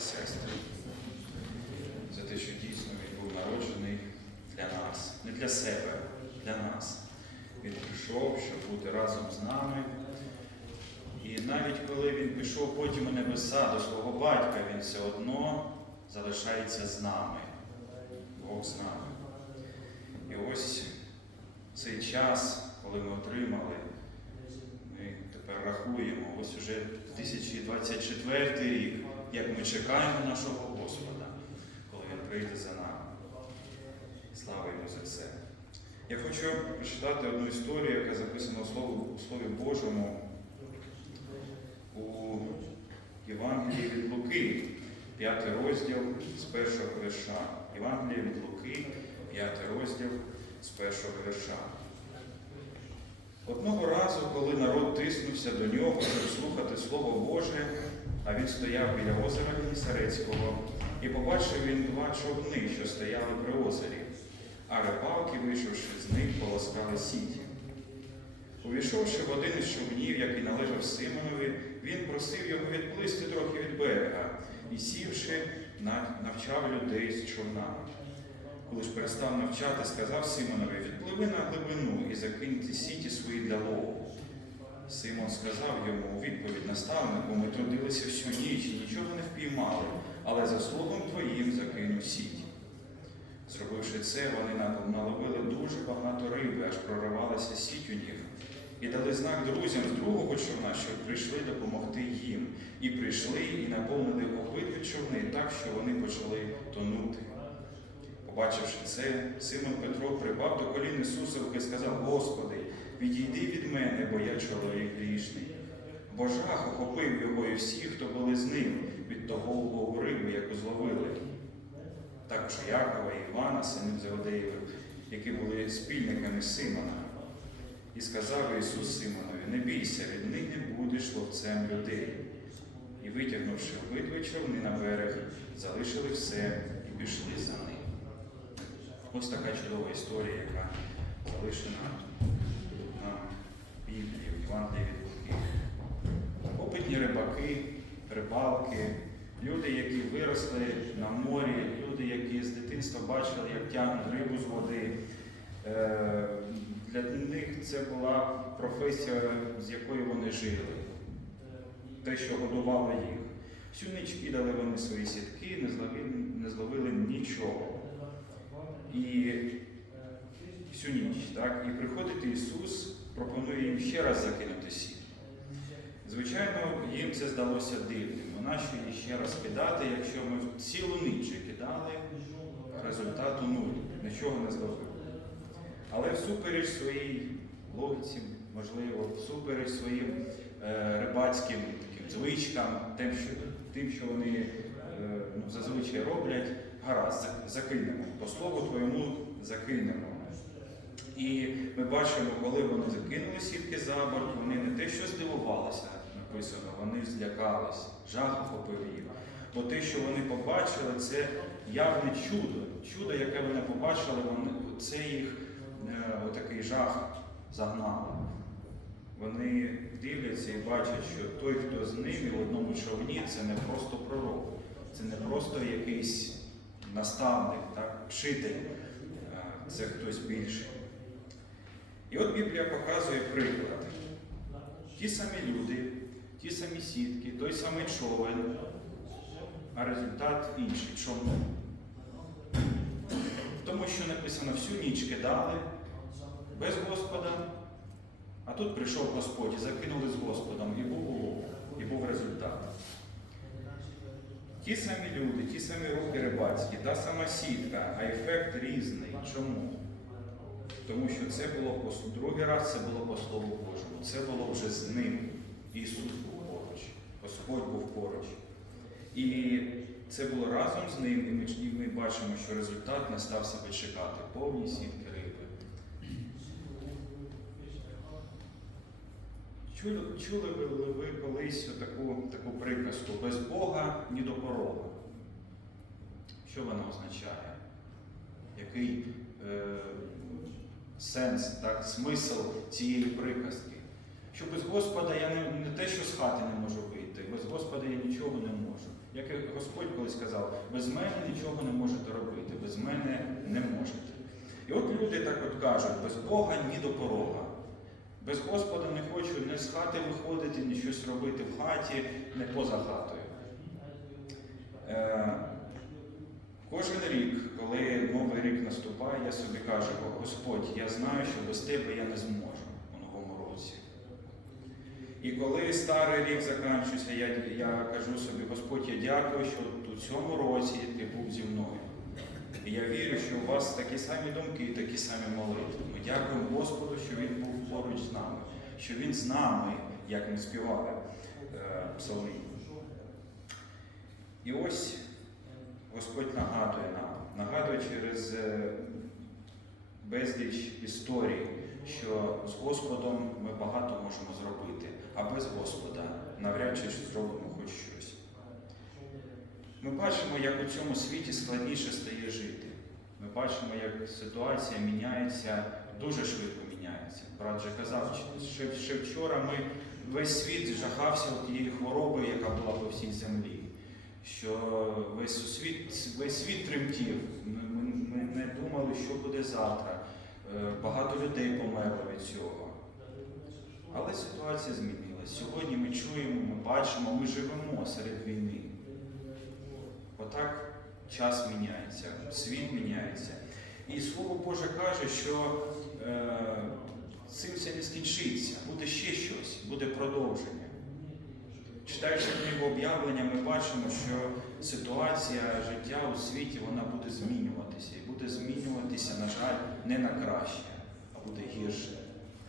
сестри, за те, що дійсно він був народжений для нас, не для себе, для нас. Він прийшов, щоб бути разом з нами. І навіть коли він пішов потім у небеса до свого батька, він все одно залишається з нами. Бог з нами. І ось цей час, коли ми отримали, ми тепер рахуємо, ось уже 2024 рік, як ми чекаємо нашого Господа, коли Він прийде за нами. Слава йому за це. Я хочу прочитати одну історію, яка записана у Слові, Божому у Євангелії від Луки, 5 розділ з першого вірша. Євангелія від Луки, 5 розділ з першого вірша. Одного разу, коли народ тиснувся до нього, щоб слухати Слово Боже, а він стояв біля озера Генісарецького, і побачив він два човни, що стояли при озері, а рибалки, вийшовши з них, полоскали сіті. Увійшовши в один із човнів, який належав Симонові, він просив його відплисти трохи від берега і, сівши, навчав людей з човна. Коли ж перестав навчати, сказав Симонові, відпливи на глибину і закинь ті сіті свої для лову. Симон сказав йому у відповідь наставнику, ми трудилися всю ніч і нічого не впіймали, але за словом твоїм закинув сіті. Зробивши це, вони наловили дуже багато риби, аж проривалася сіть у них. І дали знак друзям з другого човна, щоб прийшли допомогти їм. І прийшли, і наповнили обидві човни так, що вони почали тонути. Побачивши це, Симон Петро припав до колін Ісусовки і сказав: Господи, відійди від мене, бо я чоловік грішний. Бо жах охопив його і всі, хто були з ним, від того улову риби, яку зловили. Також Якова і Івана, синів Заводеєвих, які були спільниками Симона. І сказав Ісус Симонові, не бійся, віднині будеш ловцем людей. І витягнувши обидві човни на берег, залишили все і пішли за ним. Ось така чудова історія, яка залишена на Євангелії від Луки. Опитні рибаки, рибалки, люди, які виросли на морі, люди, які з дитинства бачили, як тягнуть рибу з води. Е, Для них це була професія, з якої вони жили, те, що годувало їх. Всю ніч кидали вони свої сітки, не зловили, не зловили нічого. І всю ніч, так? І приходить Ісус, пропонує їм ще раз закинути сіть. Звичайно, їм це здалося дивним. Ну, нащо її ще раз кидати, якщо ми цілу ніч кидали, результату нуль, нічого не зловили. Але всупереч своїй логіці, можливо, всупереч своїм е, рибацьким таким звичкам, тим, що, тим, що вони е, ну, зазвичай роблять, гаразд, закинемо. По слову твоєму закинемо. І ми бачимо, коли вони закинули сітки за борт, вони не те, що здивувалися, написано, вони злякалися, жах охопив їх. Бо те, що вони побачили, це явне чудо. Чудо, яке вони побачили, вони, це їх е, отакий жах загнало. Вони дивляться і бачать, що той, хто з ними в одному човні, це не просто пророк, це не просто якийсь наставник, так, вчитель, е, це хтось більший. І от Біблія показує приклад. Ті самі люди, ті самі сітки, той самий човен, а результат інший. Чому? Тому що написано всю ніч кидали без Господа, а тут прийшов Господь і закинули з Господом, і був улов, і був результат. Ті самі люди, ті самі руки рибацькі, та сама сітка, а ефект різний. Чому? Тому що це було по другий раз це було по Слову Божому. Це було вже з ним. Ісус був поруч, Господь був поруч. І це було разом з ним, і ми, ми бачимо, що результат не став себе чекати. Повні сітки риби. Чули, чули ви, ви колись таку, таку приказку без Бога ні до порога? Що вона означає? Який е, сенс, так, смисл цієї приказки? Що без Господа я не, не те, що з хати не можу вийти, без Господа я нічого не можу. Як Господь колись сказав, без мене нічого не можете робити, без мене не можете. І от люди так от кажуть, без Бога ні до порога. Без Господа не хочу ні з хати виходити, ні щось робити в хаті, не поза хатою. Е, кожен рік, коли новий рік наступає, я собі кажу, Господь, я знаю, що без тебе я не зможу у новому році. І коли старий рік закінчується, я, я кажу собі, Господь, я дякую, що у цьому році ти був зі мною. І я вірю, що у вас такі самі думки, такі самі молитви. Ми дякуємо Господу, що Він був поруч з нами, що Він з нами, як ми співали е, псалми. І ось Господь нагадує нам, нагадує через е, безліч історій, що з Господом ми багато можемо зробити, а без Господа навряд чи зробимо хоч щось. Ми бачимо, як у цьому світі складніше стає жити. Ми бачимо, як ситуація міняється, дуже швидко міняється. Брат же казав, ще, ще вчора ми весь світ жахався тієї хвороби, яка була по всій землі. Що весь світ, весь світ тремтів. Ми, ми, не думали, що буде завтра. Е, Багато людей померло від цього. Але ситуація змінилась. Сьогодні ми чуємо, ми бачимо, ми живемо серед війни. Отак час міняється, світ міняється. І Слово Боже каже, що е, цим все не скінчиться, буде ще щось, буде продовження. Читаючи книгу об'явлення, ми бачимо, що ситуація життя у світі вона буде змінюватися. І буде змінюватися, на жаль, не на краще, а буде гірше.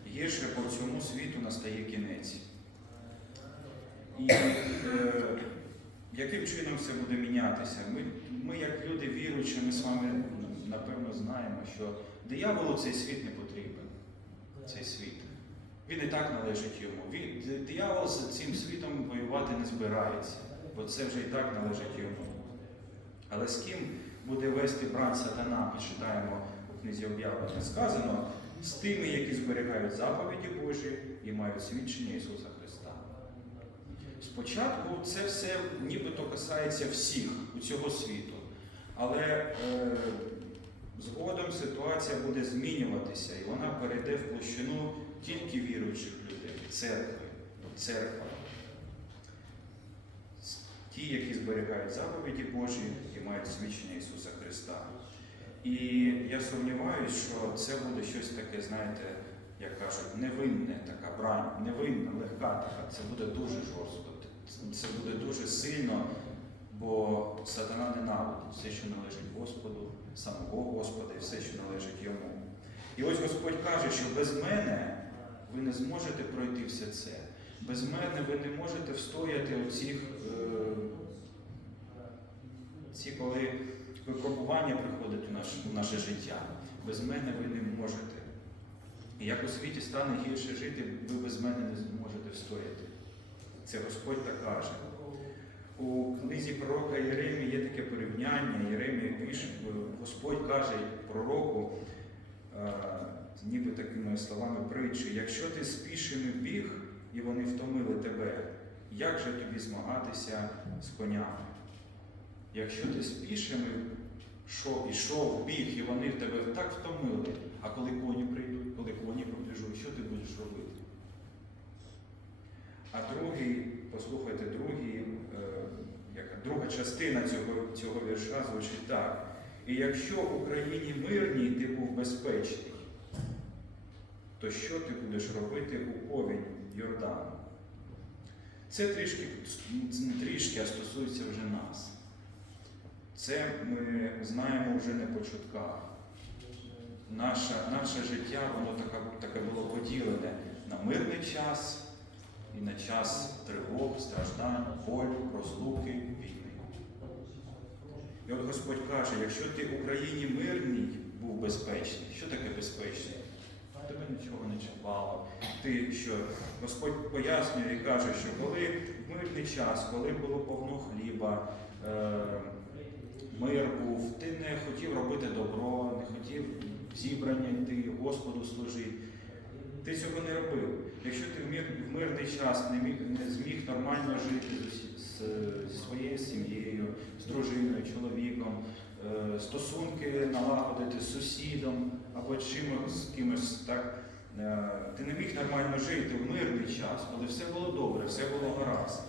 Гірше по всьому світу настає кінець. І е, яким чином все буде мінятися? Ми, ми, як люди віруючі, ми з вами напевно знаємо, що дияволу цей світ не потрібен. Цей світ. Він і так належить йому. Він, диявол з цим світом воювати не збирається, бо це вже і так належить йому. Але з ким буде вести брат сатана, ми читаємо у книзі об'явлення, сказано, з тими, які зберігають заповіді Божі і мають свідчення Ісуса Христа. Спочатку це все нібито касається всіх у цього світу. Але е, згодом ситуація буде змінюватися, і вона перейде в площину тільки віруючих людей, церкви, церква. Ті, які зберігають заповіді Божі і мають свідчення Ісуса Христа. І я сумніваюся, що це буде щось таке, знаєте, як кажуть, невинне така брань, невинна, легка така. Це буде дуже жорстко. Це буде дуже сильно, бо сатана ненавидить все, що належить Господу, самого Господа і все, що належить йому. І ось Господь каже, що без мене ви не зможете пройти все це. Без мене ви не можете встояти оцих, е, ці, коли випробування приходять у, наш, у наше життя. Без мене ви не можете. Як у світі стане гірше жити, ви без мене не зможете встояти. Це Господь так каже. У книзі пророка Єремії є таке порівняння. Єремія пише, Господь каже пророку, е, ніби такими словами притчі, якщо ти спішими біг, і вони втомили тебе, як же тобі змагатися з конями? Якщо ти спішими шов, ішов, біг, і вони в тебе так втомили, а коли коні прийдуть, коли коні побіжуть, що ти будеш робити? А другий, послухайте, другий, е, яка, друга частина цього, цього вірша звучить так. І якщо в Україні мирній ти був безпечний, то що ти будеш робити у повінь Йордану? Це трішки, трішки, а стосується вже нас. Це ми знаємо вже не по чутках. Наше, наше життя воно таке, таке було поділене на мирний час і на час тривог, страждань, болю, розлуки, війни. І от Господь каже, якщо ти в Україні мирний був безпечний, що таке безпечний? Тебе нічого не чіпало. Ти що? Господь пояснює і каже, що коли в мирний час, коли було повно хліба, е, мир був, ти не хотів робити добро, не хотів зібрання йти, Господу служити. Ти цього не робив. Якщо ти в, мир, в мирний час не, міг, не зміг нормально жити з, з, зі своєю сім'єю, з дружиною, чоловіком, е, стосунки налагодити з сусідом або чимось з кимось. Так? Е, Ти не міг нормально жити в мирний час, коли все було добре, все було гаразд.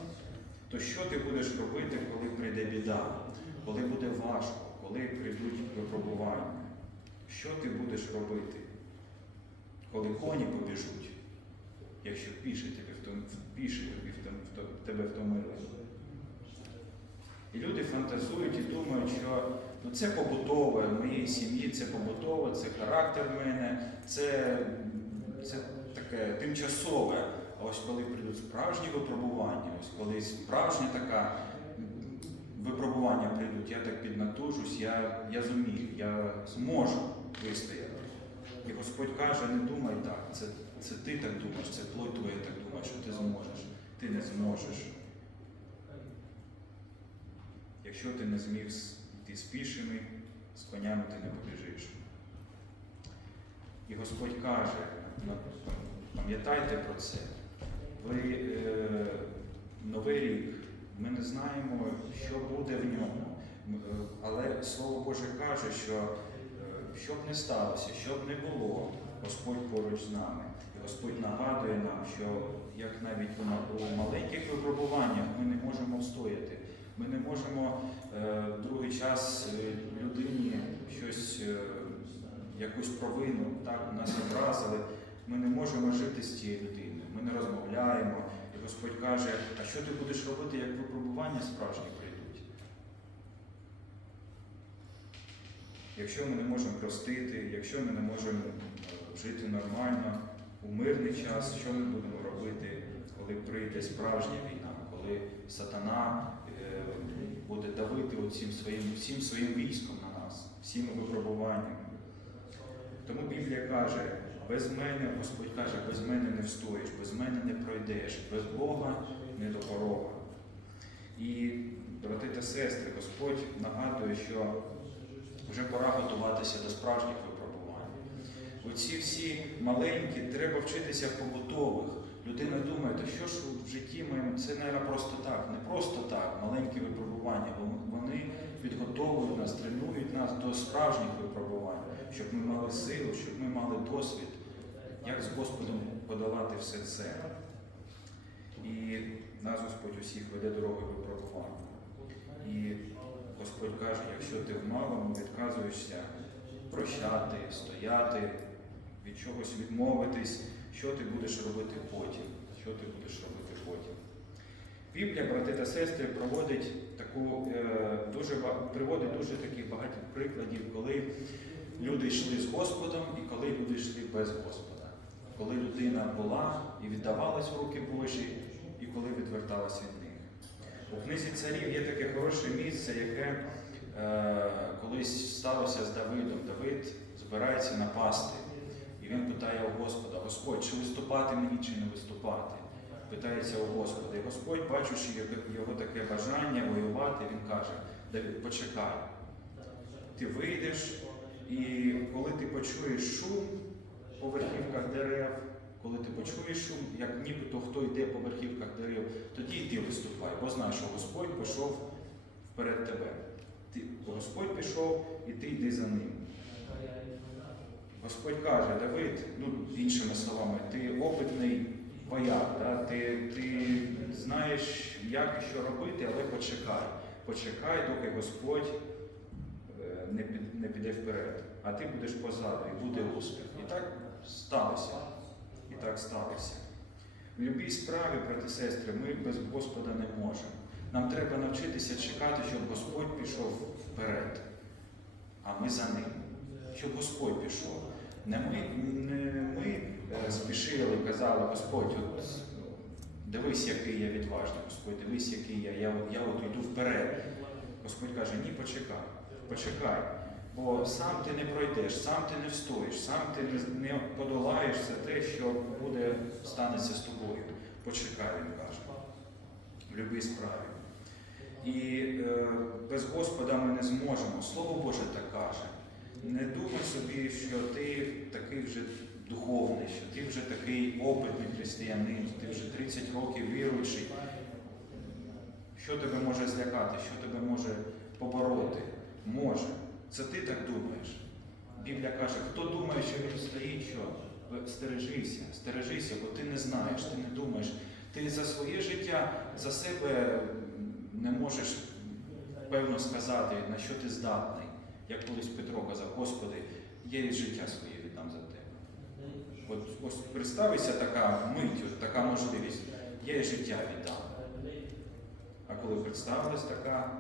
То що ти будеш робити, коли прийде біда, коли буде важко, коли прийдуть випробування? Що ти будеш робити, коли коні побіжуть, якщо піші тебе втомили? І люди фантазують і думають, що ну, це побутове в моїй сім'ї, це побутове, це характер в мене, це, це таке тимчасове. А ось коли прийдуть справжні випробування, ось коли справжня така випробування прийдуть, я так піднатужусь, я, я зумію, я зможу вистояти. І Господь каже, не думай так, це, це ти так думаєш, це плоть твоя так думає, що ти зможеш. Ти не зможеш. Якщо ти не зміг з- йти з конями ти не побіжиш. І Господь каже, «Ну, пам'ятайте про це. Ви е, новий рік, ми не знаємо, що буде в ньому. Е, Але Слово Боже каже, що е, що б не сталося, що б не було, Господь поруч з нами. І Господь нагадує нам, що як навіть у маленьких випробуваннях ми не можемо встояти. Ми не можемо е, другий час е, людині щось, е, якусь провину, так, нас образили. Ми не можемо жити з цією людиною, ми не розмовляємо. І Господь каже, а що ти будеш робити, як випробування справжні прийдуть? Якщо ми не можемо простити, якщо ми не можемо е, жити нормально, у мирний час, що ми будемо робити, коли прийде справжня війна, коли сатана буде давити оцім своїм, всім своїм військом на нас, всіми випробуваннями. Тому Біблія каже, без мене, Господь каже, без мене не встоїш, без мене не пройдеш, без Бога не до порога. І, брати та сестри, Господь нагадує, що вже пора готуватися до справжніх випробувань. Оці всі маленькі, треба вчитися побутових. Людина думає, то що ж в житті моєму, це не просто так, не просто так, маленькі випробування, бо вони підготовують нас, тренують нас до справжніх випробувань, щоб ми мали силу, щоб ми мали досвід, як з Господом подолати все це. І нас Господь усіх веде дорогою випробування. І Господь каже, якщо ти в малому відказуєшся прощати, стояти, від чогось відмовитись, що ти будеш робити потім? Що ти будеш робити потім? Біблія, брати та сестри, проводить таку, е, дуже, приводить дуже таких багато прикладів, коли люди йшли з Господом і коли люди йшли без Господа. Коли людина була і віддавалась в руки Божі, і коли відверталась від них. У книзі царів є таке хороше місце, яке е, колись сталося з Давидом. Давид збирається напасти. І він питає у Господа, Господь, чи виступати мені, чи не виступати? Питається у Господа. І Господь, бачучи його- таке бажання воювати, він каже, Давид, почекай. Ти вийдеш, і коли ти почуєш шум по верхівках дерев, коли ти почуєш шум, як нібито хто йде по верхівках дерев, тоді ти виступай, бо знаєш, що Господь пішов вперед тебе. Ти, Господь пішов, і ти йди за ним. Господь каже, Давид, ну іншими словами, ти опитний вояк, да? ти, ти знаєш, як і що робити, але почекай. Почекай, доки Господь е, не, під, не піде вперед, а ти будеш позаду і буде успіх. І так сталося. І так сталося. В будь-якій справі, брати сестри, ми без Господа не можемо. Нам треба навчитися чекати, щоб Господь пішов вперед, а ми за ним. Щоб Господь пішов. Не ми, не ми е, спішили, казали, Господь, от, дивись, який я відважний, Господь, дивись, який я, я, я от йду вперед. Господь каже, ні, почекай, почекай. Бо сам ти не пройдеш, сам ти не встоїш, сам ти не подолаєш все те, що буде станеться з тобою. Почекай, він каже, в будь-якій справі. І е, без Господа ми не зможемо. Слово Боже так каже. Не думай собі, що ти такий вже духовний, що ти вже такий опитний християнин, ти вже 30 років віруючий, Що тебе може злякати, що тебе може побороти? Може. Це ти так думаєш. Біблія каже, хто думає, що він стоїть, що стережися, стережися, бо ти не знаєш, ти не думаєш. Ти за своє життя, за себе не можеш певно сказати, на що ти здатний. Як колись Петро казав, Господи, я і життя своє віддам за тебе. От ось представися така мить, от така можливість, я і життя віддам. А коли представилась така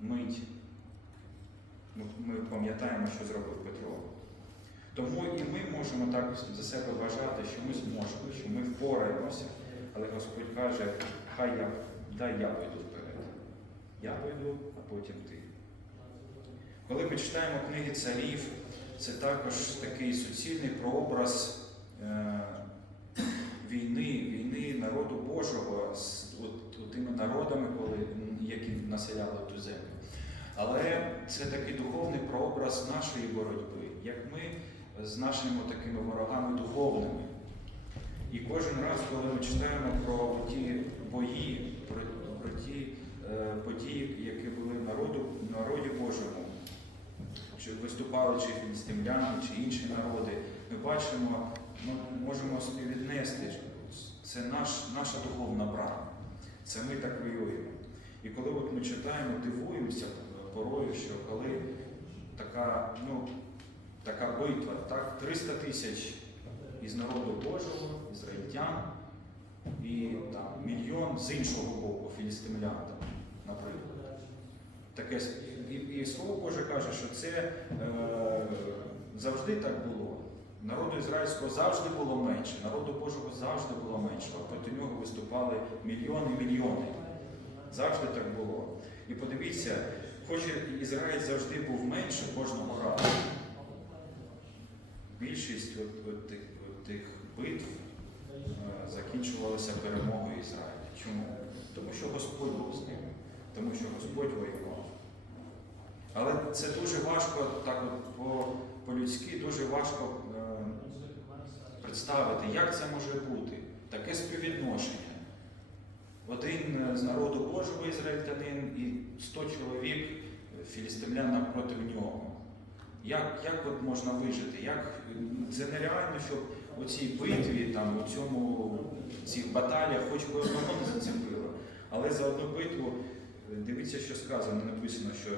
мить, ми, ми пам'ятаємо, що зробив Петро. Тому і ми можемо так за себе вважати, що ми зможемо, що ми впораємося, але Господь каже, хай я, дай я пойду вперед. Я пойду, а потім ти. Коли ми читаємо книги царів, це також такий суцільний прообраз е, війни, війни народу Божого з от, тими народами, коли, які населяли ту землю. Але це такий духовний прообраз нашої боротьби, як ми з нашими такими ворогами духовними. І кожен раз, коли ми читаємо про ті бої, про, про ті е, події, які були в народу, народі Божому, чи виступали чи філістимляни, чи інші народи, ми бачимо, ми можемо віднести, це наш, наша духовна брама. Це ми так воюємо. І коли от ми читаємо, дивуємося порою, що коли така, ну, така битва, так, 300 тисяч із народу Божого, ізраїльтян, і там, мільйон з іншого боку, філістимлян, наприклад. Таке, і, і Слово Боже каже, що це е, завжди так було. Народу ізраїльського завжди було менше, народу Божого завжди було менше, а проти нього виступали мільйони мільйони. Завжди так було. І подивіться, хоч Ізраїль завжди був менше кожного разу. Більшість от, от тих, от тих битв е, закінчувалася перемогою Ізраїля. Чому? Тому що Господь був з ними, тому що Господь воював. Але це дуже важко, так от по, по-людськи, дуже важко е, представити, як це може бути, таке співвідношення. Один е, з народу Божого ізраїльтянин і 100 чоловік е, філістимлян напроти нього. Як, як от можна вижити? Як, це нереально, щоб у цій битві, там, у цьому, цих баталіях хоч би одного не зацепило. Але за одну битву, е, дивіться, що сказано, написано, що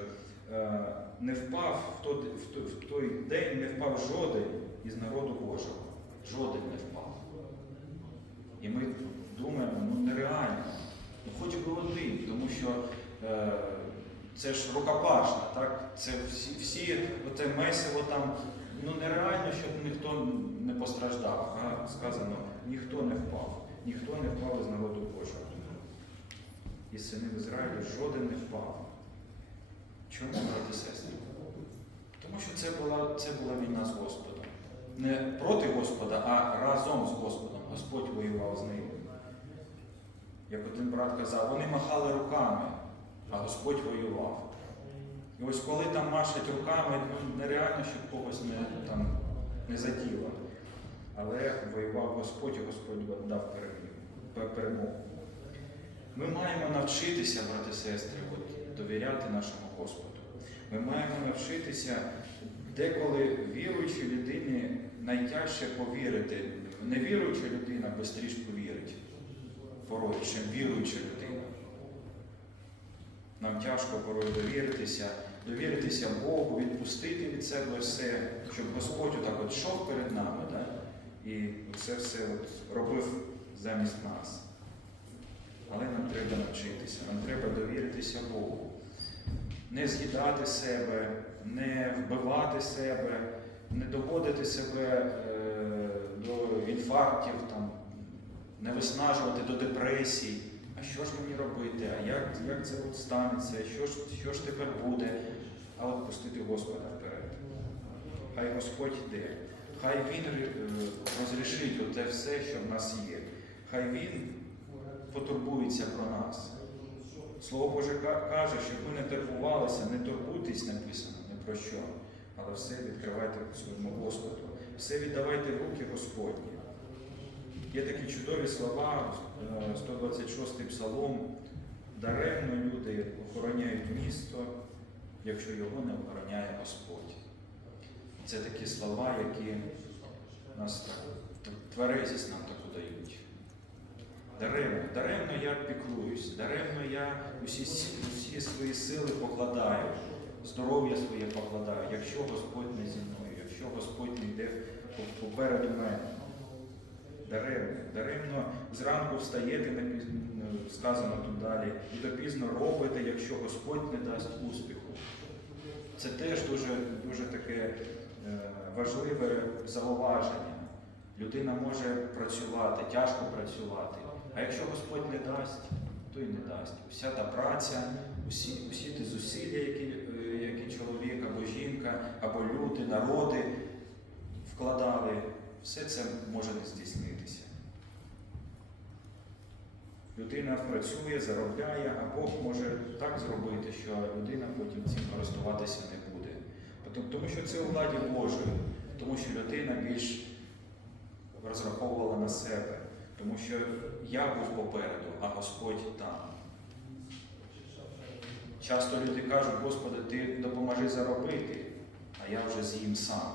не впав в той, в, той, в той день, не впав жоден із народу Божого. Жоден не впав. І ми думаємо, ну нереально. Ну хоч би один, тому що е, це ж рукопашна, так? Це всі, всі оте месиво там, ну нереально, щоб ніхто не постраждав. А сказано, ніхто не впав, ніхто не впав із народу Божого. Із синів Ізраїлю жоден не впав. Чому, брати сестри? Тому що це була, це була війна з Господом. Не проти Господа, а разом з Господом. Господь воював з ними. Як один брат казав, вони махали руками, а Господь воював. І ось коли там машуть руками, ну нереально, щоб когось не, там, не заділо. Але воював Господь, і Господь дав перемогу. Ми маємо навчитися, брати сестри, от, довіряти нашому Господу. Ми маємо навчитися деколи віруючій людині найтяжче повірити. Невіруюча людина швидше повірить порой, чим віруюча людина. Нам тяжко порой довіритися, довіритися Богу, відпустити від себе все, щоб Господь отак от йшов перед нами да? і це все от робив замість нас. Але нам треба навчитися, нам треба довіритися Богу. Не з'їдати себе, не вбивати себе, не доводити себе е, до інфарктів, там, не виснажувати до депресій. А що ж мені робити? А як, як це от станеться? Що ж, що ж тепер буде? А от пустити Господа вперед. Хай Господь йде. Хай Він е, розрішить оте все, що в нас є. Хай Він потурбується про нас. Слово Боже каже, щоб ви не турбувалися, не турбуйтесь, написано, не про що, але все відкривайте своєму Господу. Все віддавайте в руки Господні. Є такі чудові слова, е, 126 псалом, даремно люди охороняють місто, якщо його не охороняє Господь. Це такі слова, які нас так тверезість нам дають. Даремно, даремно я піклуюсь, даремно я усі, усі свої сили покладаю, здоров'я своє покладаю, якщо Господь не зі мною, якщо Господь не йде попереду мене. Даремно, даремно зранку встаєте, сказано тут далі, і допізно робите, якщо Господь не дасть успіху. Це теж дуже, дуже таке е, важливе зауваження. Людина може працювати, тяжко працювати. А якщо Господь не дасть, то й не дасть. Уся та праця, усі, усі ті зусилля, які, е, які чоловік або жінка, або люди, народи вкладали, все це може не здійснитися. Людина працює, заробляє, а Бог може так зробити, що людина потім цим користуватися не буде. Тому- Тому що це у владі Божої, тому що людина більш розраховувала на себе, тому що я був попереду, а Господь там. Часто люди кажуть, Господи, ти допоможи заробити, а я вже з'їм сам.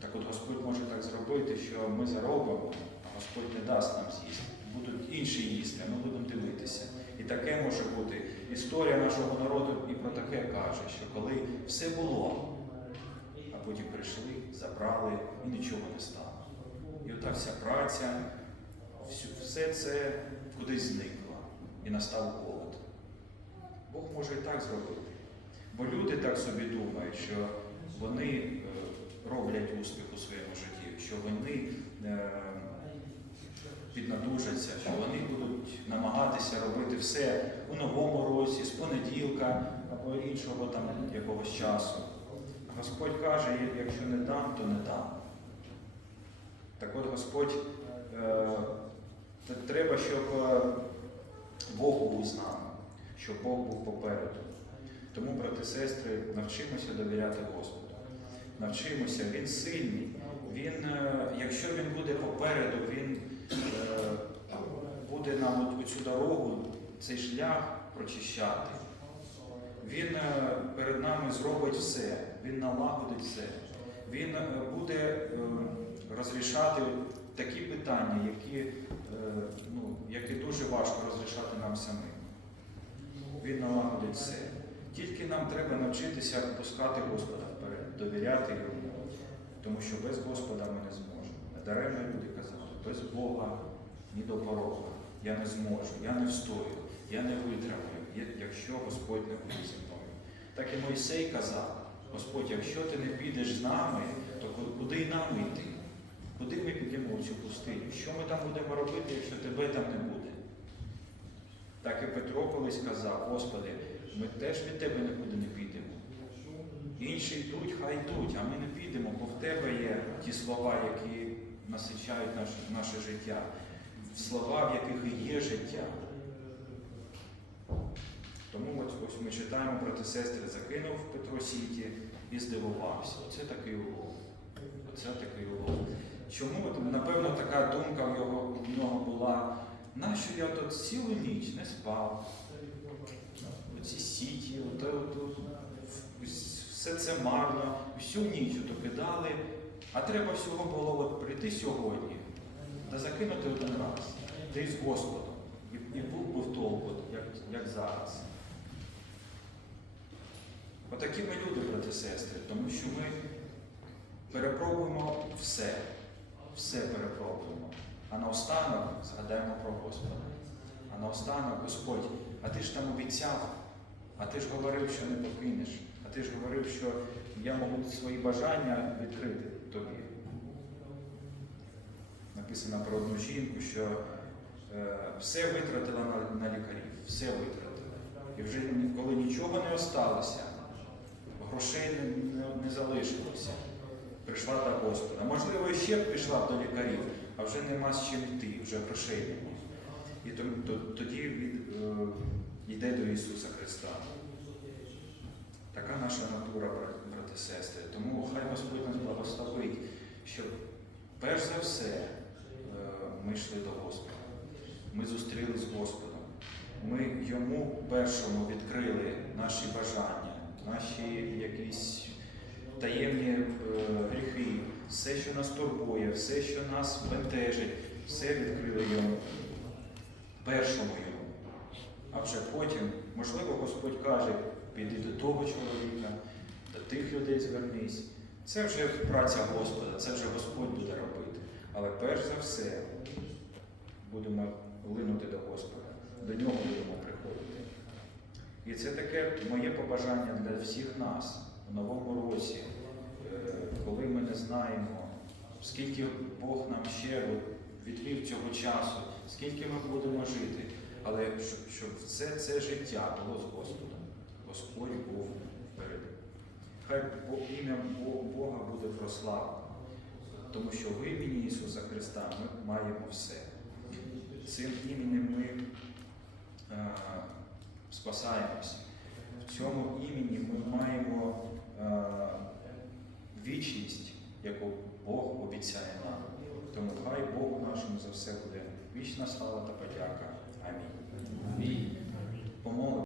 Так от Господь може так зробити, що ми заробимо, а Господь не дасть нам з'їсти. Будуть інші їсти, а ми будемо дивитися. І таке може бути. Історія нашого народу і про таке каже, що коли все було, а потім прийшли, забрали і нічого не стало. І ота вся праця, все це кудись зникло і настав голод. Бог може і так зробити. Бо люди так собі думають, що вони е, роблять успіх у своєму житті, що вони е, піднадужаться, що вони будуть намагатися робити все у новому році, з понеділка або іншого там якогось часу. Господь каже, якщо не дам, то не дам. Так от Господь треба, щоб е, Бог був з нами, щоб Бог був попереду. Тому, брати і сестри, навчимося довіряти Господу. Навчимося, Він сильний. Він, е, якщо він буде попереду, він е, буде нам цю дорогу, цей шлях прочищати. Він перед нами зробить все, він налагодить все. Він буде розрішати такі питання, які, ну, які дуже важко розрішати нам самим. Він налагодить все. Тільки нам треба навчитися пускати Господа вперед, довіряти йому, тому що без Господа ми не зможемо. Недаремно люди казали, без Бога ні до порога. Я не зможу, я не встою, я не витримаю, якщо Господь не буде зі мною. Так і Мойсей казав, Господь, якщо ти не підеш з нами, то куди й нам йти? Куди ми підемо в цю пустиню? Що ми там будемо робити, якщо тебе там не буде? Так і Петро колись казав, Господи, ми теж від Тебе нікуди не підемо. Інші йдуть, хай йдуть, а ми не підемо, бо в Тебе є ті слова, які насичають наше, наше життя, слова, в яких і є життя. Тому ось, ми читаємо, брати сестри, закинув Петро Сіті і здивувався. Оце такий улов. Оце такий улов. Чому, напевно, така думка в його, в нього була, нащо я тут цілу ніч не спав? Оці сіті, ото, ото, все це марно, всю ніч кидали, а треба всього було от прийти сьогодні та закинути один раз, та й з Господом. І, був би толку, як, як зараз. Отакі ми люди, брати сестри, тому що ми перепробуємо все, все перепробуємо. А наостанок згадаємо про Господа. А наостанок Господь, а ти ж там обіцяв, а ти ж говорив, що не покинеш, а ти ж говорив, що я можу свої бажання відкрити тобі. Написано про одну жінку, що е, все витратила на, на лікарів, все витратила. І вже ні- коли нічого не осталося, грошей не, не, не залишилося. Прийшла до Господа. Можливо, ще б пішла до лікарів, а вже нема з чим йти, вже грошей немає. І тоді від, е, йде до Ісуса Христа. Така наша натура, брати, брати і сестри. Тому хай Господь нас благословить, щоб перш за все е, ми йшли до Господа. Ми зустрілись з Господом. ми йому першому відкрили наші бажання, наші якісь таємні е, гріхи, все, що нас турбує, все, що нас бентежить, все відкрили йому, першому йому. А вже потім, можливо, Господь каже, піди до того чоловіка, до тих людей звернись. Це вже праця Господа, це вже Господь буде робити. Але перш за все будемо линути до Господа, до нього будемо приходити. І це таке моє побажання для всіх нас в новому році, е, коли ми не знаємо, скільки Бог нам ще відвів цього часу, скільки ми будемо жити. Але щоб, все це життя було з Господом. Господь був вперед. Хай ім'я Бога буде прославлено, тому що в імені Ісуса Христа ми маємо все. Цим іменем ми е, спасаємося. В цьому імені ми маємо вічність, яку Бог обіцяє нам. Тому хай Богу нашому за все буде вічна слава та подяка. Амінь. Помолимо.